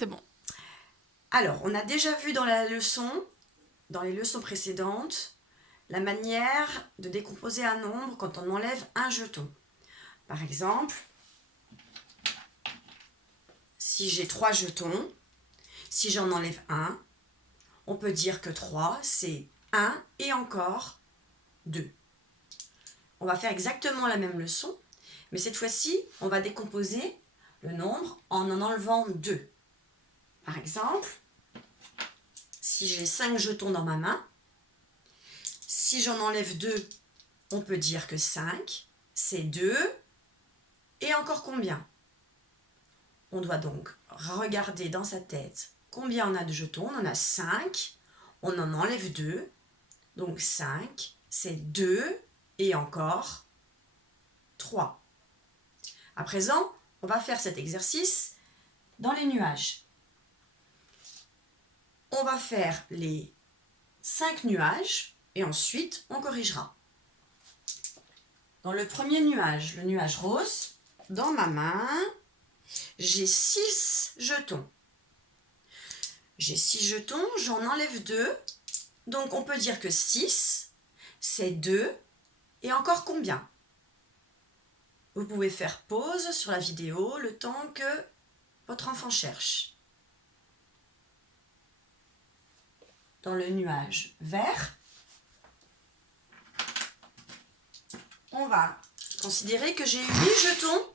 C'est bon. Alors, on a déjà vu dans les leçons précédentes, la manière de décomposer un nombre quand on enlève un jeton. Par exemple, si j'ai 3 jetons, si j'en enlève un, on peut dire que 3, c'est 1 et encore 2. On va faire exactement la même leçon, mais cette fois-ci, on va décomposer le nombre en enlevant 2. Par exemple, si j'ai 5 jetons dans ma main, si j'en enlève 2, on peut dire que 5, c'est 2, et encore combien? On doit donc regarder dans sa tête combien on a de jetons. On en a 5, on en enlève 2, donc 5, c'est 2, et encore 3. À présent, on va faire cet exercice dans les nuages. On va faire les 5 nuages, et ensuite on corrigera. Dans le premier nuage, le nuage rose, dans ma main, j'ai 6 jetons. J'ai 6 jetons, j'en enlève 2. Donc on peut dire que 6, c'est 2. Et encore combien? Vous pouvez faire pause sur la vidéo le temps que votre enfant cherche. Dans le nuage vert, on va considérer que j'ai 8 jetons.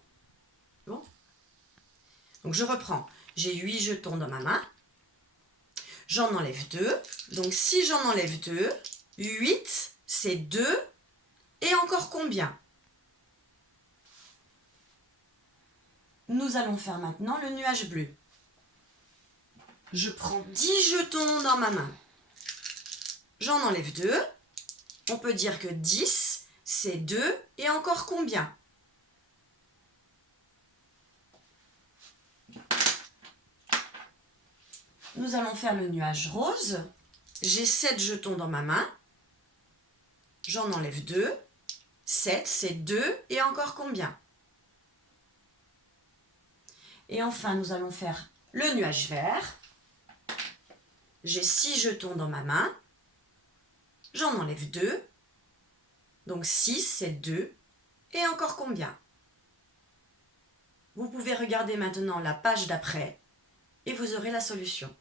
Bon. Donc je reprends. J'ai 8 jetons dans ma main. J'en enlève 2. Donc si j'en enlève 2, 8, c'est 2. Et encore combien? Nous allons faire maintenant le nuage bleu. Je prends 10 jetons dans ma main. J'en enlève 2. On peut dire que 10, c'est 2. Et encore combien? Nous allons faire le nuage rose. J'ai 7 jetons dans ma main. J'en enlève 2. 7, c'est 2. Et encore combien? Et enfin, nous allons faire le nuage vert. J'ai 6 jetons dans ma main. J'en enlève 2. Donc 6, c'est 2. Et encore combien? Vous pouvez regarder maintenant la page d'après et vous aurez la solution.